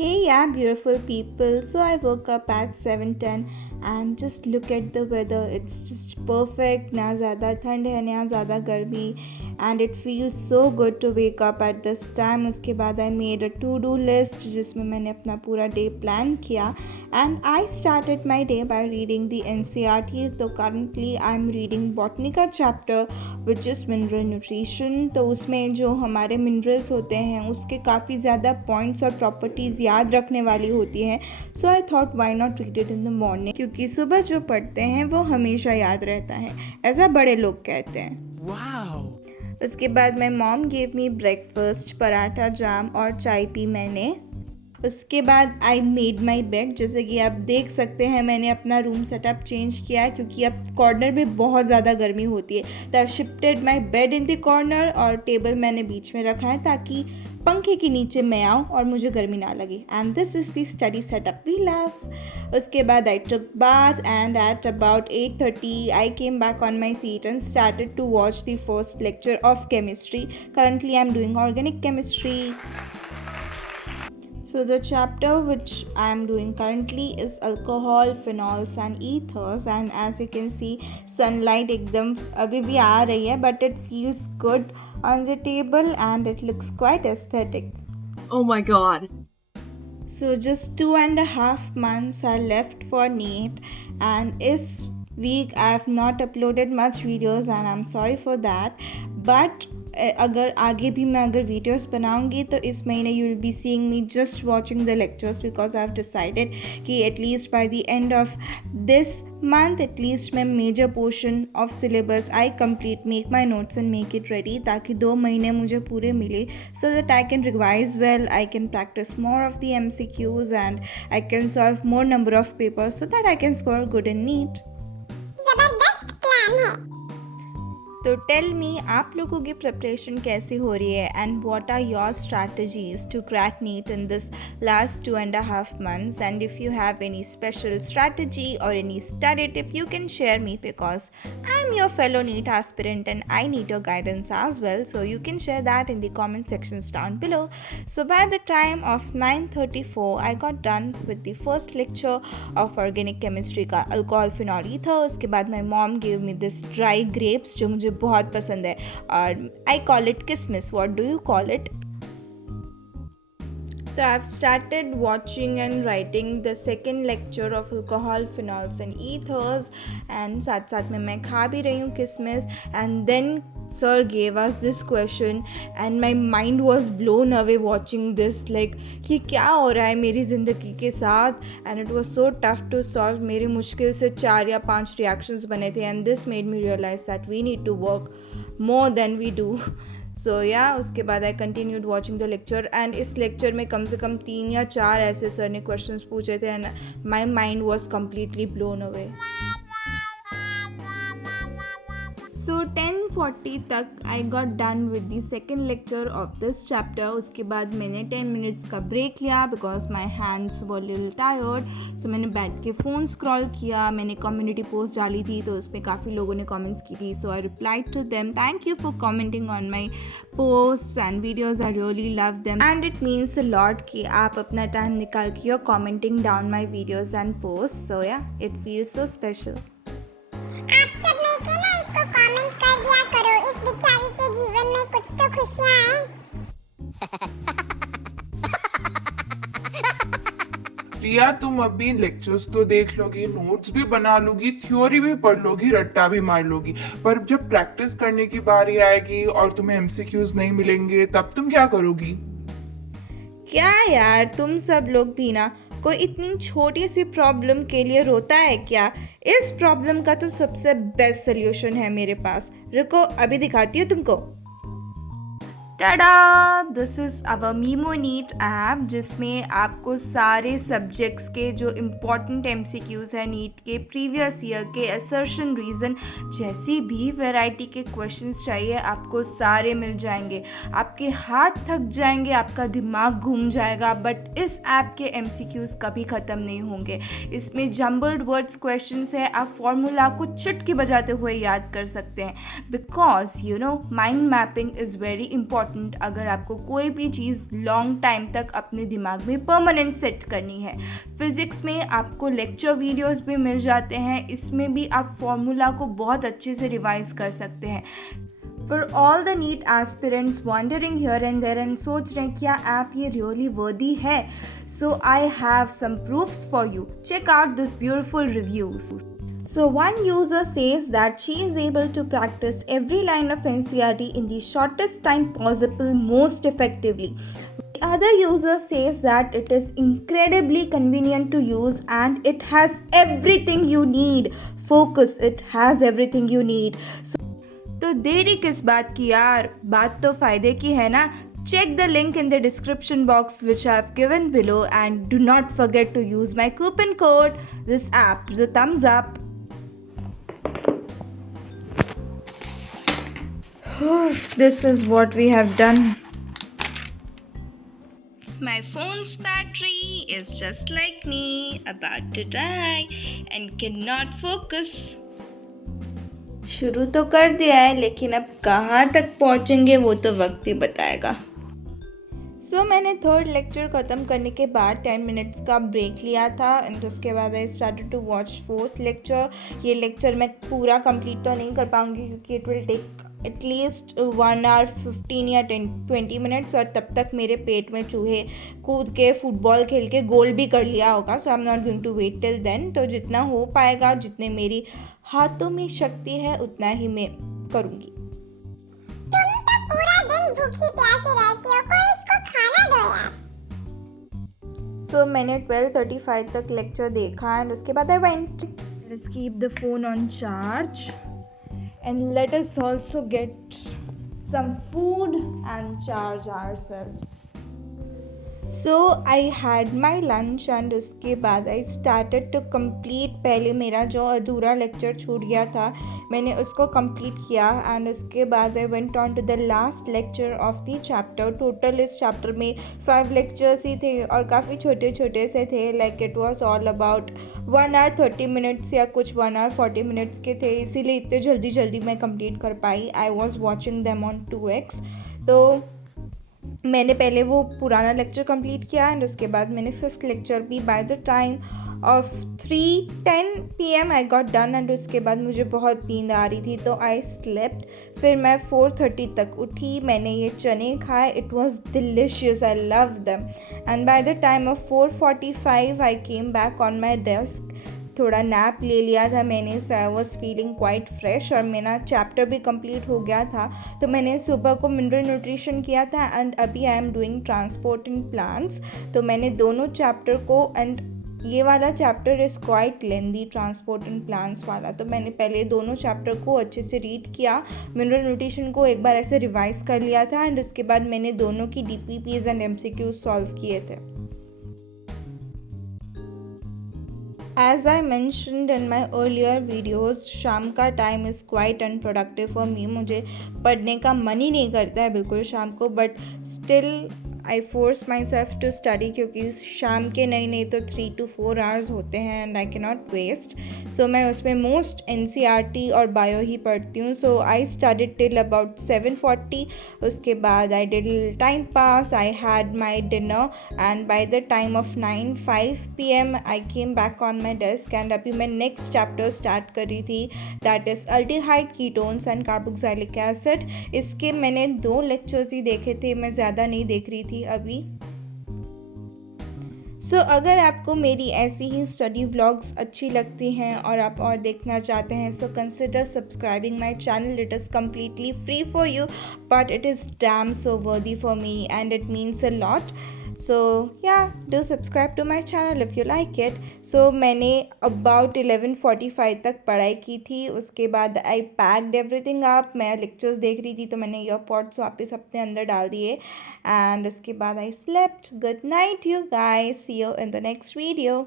Hey, yeah, beautiful people. So I woke up at 7:10 and just look at the weather. It's just perfect. ना ज़्यादा ठंड है ना ज़्यादा गर्मी and it feels so good to wake up at this time. उसके बाद I made a to-do list जिसमें मैंने अपना पूरा day plan किया and I started my day by reading the NCERT. तो currently I'm reading botany का chapter which is mineral nutrition. तो उसमें जो हमारे minerals होते हैं उसके काफ़ी ज़्यादा points और properties याद रखने वाली होती हैं. So I thought why not read it in the morning, क्योंकि सुबह जो पढ़ते हैं वो हमेशा याद रहता है, ऐसा बड़े लोग कहते हैं. Wow. उसके बाद my mom gave me breakfast, paratha jam और चाय पी मैंने. उसके बाद आई मेड माई बेड. जैसे कि आप देख सकते हैं मैंने अपना रूम सेटअप चेंज किया है क्योंकि अब कॉर्नर में बहुत ज़्यादा गर्मी होती है. तो I shifted my bed in the corner और टेबल मैंने बीच में रखा है ताकि पंखे के नीचे मैं आऊँ और मुझे गर्मी ना लगे. And this is the study setup we love. उसके बाद I took bath and at about 8:30 I came back on my seat and started to watch the first lecture of chemistry. Currently I am doing organic chemistry. So the chapter which I am doing currently is alcohol, phenols and ethers, and as you can see sunlight एकदम अभी भी आ रही है but it feels good on the table and it looks quite aesthetic. Oh my god. So just 2.5 months are left for NEET and this week I have not uploaded much videos and I'm sorry for that, but अगर आगे भी मैं अगर videos बनाऊंगी तो इस महीने you will be seeing me just watching the lectures because I have decided कि at least by the end of this month at least मैं major portion of syllabus I complete make my notes and make it ready, ताकि 2 महीने मुझे पूरे मिले so that I can revise well, I can practise more of the MCQs and I can solve more number of papers so that I can score good in NEET. जबरदस्त plan है. तो tell me आप लोगों की preparation कैसी हो रही है and what are your strategies to crack NEET in this last 2.5 months, and if you have any special strategy or any study tip you can share me because I'm your fellow NEET aspirant and I need your guidance as well, so you can share that in the comment sections down below. So by the time of 9:34 I got done with the first lecture of organic chemistry का alcohol phenol ether. उसके बाद my mom gave me this dry grapes जो मुझे बहुत पसंद है और I call it किसमिस. What do you call it? So I've started watching and writing the second lecture of alcohol, phenols and ethers and साथ साथ में मैं खा भी रही हूँ किसमिस. And then sir gave us this question and my mind was blown away watching this, like कि क्या हो रहा है मेरी ज़िंदगी के साथ. and it was so tough to solve. मेरे मुश्किल से 4 या 5 reactions बने थे and this made me realize that we need to work more than we do. सो या उसके बाद I continued watching the lecture and इस लेक्चर में कम से कम 3 या 4 ऐसे सर ने क्वेश्चंस पूछे थे and my mind was completely blown away. So 10:40 तक I got done with the second lecture of this chapter. उसके बाद मैंने 10 मिनट्स का ब्रेक लिया because my hands were little tired. So मैंने बैठ के फ़ोन स्क्रॉल किया. मैंने कम्युनिटी पोस्ट डाली थी तो उस पर काफ़ी लोगों ने कमेंट्स की थी, so I replied to them. Thank you for commenting on my post and videos. I really love them and it means a lot कि आप अपना टाइम निकाल के your commenting down my videos and post. So yeah it feels so special. आप सब मिलके ना इसको कमेंट कर दिया करो. इस बेचारी के जीवन में कुछ तो खुशियां आए. रिया, तुम अभी लेक्चर्स तो देख लोगी, नोट्स भी बना लोगी, थ्योरी भी पढ़ लोगी, रट्टा भी मार लोगी, पर जब प्रैक्टिस करने की बारी आएगी और तुम्हें MCQs नहीं मिलेंगे तब तुम क्या करोगी? क्या यार, तुम सब लोग भी ना कोई इतनी छोटी सी प्रॉब्लम के लिए रोता है क्या? इस प्रॉब्लम का तो सबसे बेस्ट सोल्यूशन है मेरे पास. रुको अभी दिखाती हूँ तुमको. Tada, this is our memo NEET app जिसमें आपको सारे सब्जेक्ट्स के जो इम्पॉर्टेंट MCQs हैं नीट के प्रीवियस ईयर के, असर्शन रीज़न, जैसी भी वैरायटी के क्वेश्चंस चाहिए आपको सारे मिल जाएंगे. आपके हाथ थक जाएंगे, आपका दिमाग घूम जाएगा, बट इस ऐप के MCQs कभी ख़त्म नहीं होंगे. इसमें जम्बल्ड वर्ड्स क्वेश्चंस है, आप फॉर्मूला को चुटकी बजाते हुए याद कर सकते हैं because you know mind mapping is very important important अगर आपको कोई भी चीज़ लॉन्ग टाइम तक अपने दिमाग में परमानेंट सेट करनी है। फिज़िक्स में आपको लेक्चर वीडियोस भी मिल जाते हैं, इसमें भी आप फॉर्मूला को बहुत अच्छे से रिवाइज कर सकते हैं। For all the NEET aspirants wondering here and there and सोच रहे हैं क्या ऐप ये really worthy है, so I have some proofs for you. Check out this beautiful reviews. So one user says that she is able to practice every line of NCERT in the shortest time possible most effectively. The other user says that it is incredibly convenient to use and it has everything you need. Focus, it has everything you need. तो देरी किस बात की यार, बात तो फ़ायदे की है ना। Check the link in the description box which I have given below and do not forget to use my coupon code. This app is a thumbs up. This is what we have done. My phone's battery is just like me, about to die and cannot focus. शुरू तो कर दिया है लेकिन अब कहाँ तक पहुँचेंगे वो तो वक्त ही बताएगा। मैंने थर्ड लेक्चर ख़त्म करने के बाद 10 मिनट्स का ब्रेक लिया था एंड उसके बाद I started to watch fourth lecture. ये लेक्चर मैं पूरा कंप्लीट तो नहीं कर पाऊँगी क्योंकि it will take at least 1 hour 15 या 20 मिनट्स और तब तक मेरे पेट में चूहे कूद के फुटबॉल खेल के गोल भी कर लिया होगा। So I am not going to wait till then. तो जितना हो पाएगा, जितने मेरी हाथों में शक्ति है उतना ही मैं करूँगी। तुम तो पूरा दिन भूखी प्यासी रहती हो, कोई इसको खाना दो यार। मैंने 12:35 तक लेक्चर देखा एंड उसके बाद I went. Let's keep the phone on charge and let us also get some food and charge ourselves. So I had my lunch and उसके बाद I started to complete, पहले मेरा जो अधूरा लेक्चर छूट गया था मैंने उसको complete किया एंड उसके बाद I went on to the last lecture of the chapter. Total इस चैप्टर में 5 लेक्चर्स ही थे और काफ़ी छोटे छोटे से थे, like it was all about 1 hour 30 minutes या कुछ 1 hour 40 minutes के थे, इसीलिए इतने जल्दी जल्दी मैं complete कर पाई। I was watching them on 2x। तो मैंने पहले वो पुराना लेक्चर कंप्लीट किया एंड उसके बाद मैंने 5th लेक्चर भी bye the time of 3:10 PM I got done and उसके बाद मुझे बहुत नींद आ रही थी तो आई स्लेप्ट। फिर मैं 4:30 तक उठी, मैंने ये चने खाए, it was delicious, I love them and by the time of 4:45 I came back on my desk. थोड़ा नैप ले लिया था मैंने, so I was feeling quite fresh और मेरा चैप्टर भी कंप्लीट हो गया था। तो मैंने सुबह को मिनरल न्यूट्रिशन किया था एंड अभी आई am doing transport in plants. तो मैंने दोनों चैप्टर को, एंड ये वाला chapter is quite lengthy, transport in plants वाला, तो मैंने पहले दोनों चैप्टर को अच्छे से रीड किया, मिनरल न्यूट्रिशन को एक बार ऐसे रिवाइज कर लिया था एंड उसके बाद मैंने दोनों की DPPs एंड MCQs सॉल्व किए थे। As I mentioned in my earlier videos, शाम का time is quite unproductive for me. मुझे पढ़ने का मन ही नहीं करता है बिल्कुल शाम को, but still I force myself to study क्योंकि शाम के नहीं तो 3 to 4 hours होते हैं and I can not waste. So मैं उसमें मोस्ट NCERT और बायो ही पढ़ती हूँ। So I studied till about 7:40। उसके बाद I did time pass, I had my dinner and by the time of 9:05 PM I came back on my desk and अभी मैं नेक्स्ट चैप्टर स्टार्ट कर रही थी, that is aldehyde ketones and carboxylic acid. इसके मैंने 2 lectures ही देखे थे, मैं ज़्यादा नहीं देख रही थी अभी। अगर आपको मेरी ऐसी ही स्टडी व्लॉग्स अच्छी लगती हैं और आप और देखना चाहते हैं, so consider subscribing my channel. It is completely free for you but it is damn so worthy for me and it means a lot. So yeah, do subscribe to my channel if you like it. So मैंने about 11:45 तक पढ़ाई की थी, उसके बाद I packed everything up। मैं lectures देख रही थी तो मैंने earpods वापस अपने अंदर डाल दिए and उसके बाद I slept। Good night you guys, see you in the next video।